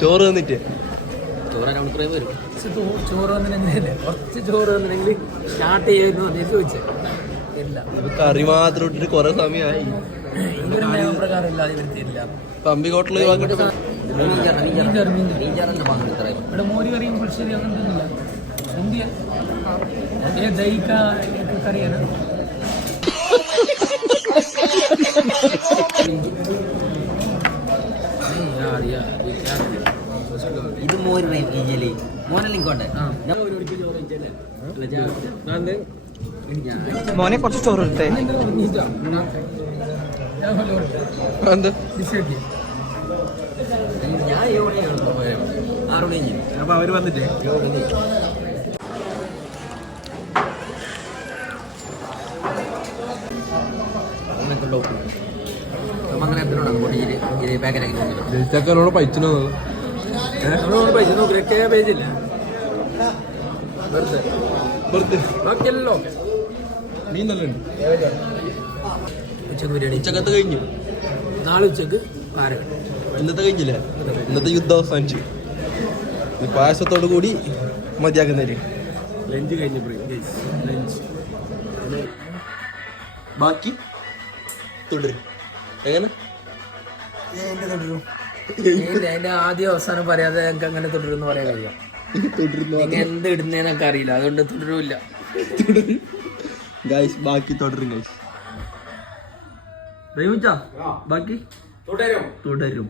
ചോറ് തന്നിട്ട് ചോറ് വന്നിട്ടുണ്ടെങ്കിലല്ലേ കുറച്ച് ചോറ് വന്നിട്ടുണ്ടെങ്കിൽ സ്റ്റാർട്ട് ചെയ്യുന്നു ചോദിച്ചേ ഇല്ല കറി മാത്രം ഇട്ടിട്ട് കൊറേ സമയമായി. പ്രകാരം ഇല്ലാതെ വരുത്തിയില്ല. പമ്പി ഹോട്ടലിൽ ഇവിടെ മോര് കറിയും പുളിശ്ശേരി അങ്ങനൊന്നുമില്ല. എന്തിയ ദഹിക്ക കറിയാണ്. ഇത് മോര് മോനല്ലിക്കോട്ടെ മോനെ കുറച്ച് ചോറ് എടുത്തേ. ഞാൻ 6 മണി അപ്പൊ അവര് വന്നിട്ടേ അങ്ങനെ എത്രയാണ് പാക്കറ്റാക്കി ചക്കനോട് പൈച്ചനോ പൈസ നോക്കില്ല കേബേജില്ല ബാക്കിയല്ലോ നീ നല്ല ഉച്ചക്ക് ബിരിയാണി ഉച്ചക്കത്ത് കഴിഞ്ഞു. നാളെ ഉച്ചക്ക് പാരകൾ. ഇന്നത്തെ കഴിഞ്ഞില്ലേ? ഇന്നത്തെ യുദ്ധം അവസാനിച്ചു. ഈ പായസത്തോടു കൂടി മതിയാക്കുന്നവര് ലഞ്ച് കഴിഞ്ഞു. ലഞ്ച് ബാക്കി തുടരും. എങ്ങനെ അതിന്റെ ആദ്യം അവസാനം പറയാതെ ഞങ്ങൾക്ക് അങ്ങനെ തുടരുമെന്ന് പറയാൻ കഴിയാം. എന്ത് ഇടുന്നേന്നൊക്കെ അറിയില്ല, അതുകൊണ്ട് തുടരൂല്ല. ഗൈസ് ബാക്കി തുടരും. ഗൈസ് ബാക്കി തുടരും.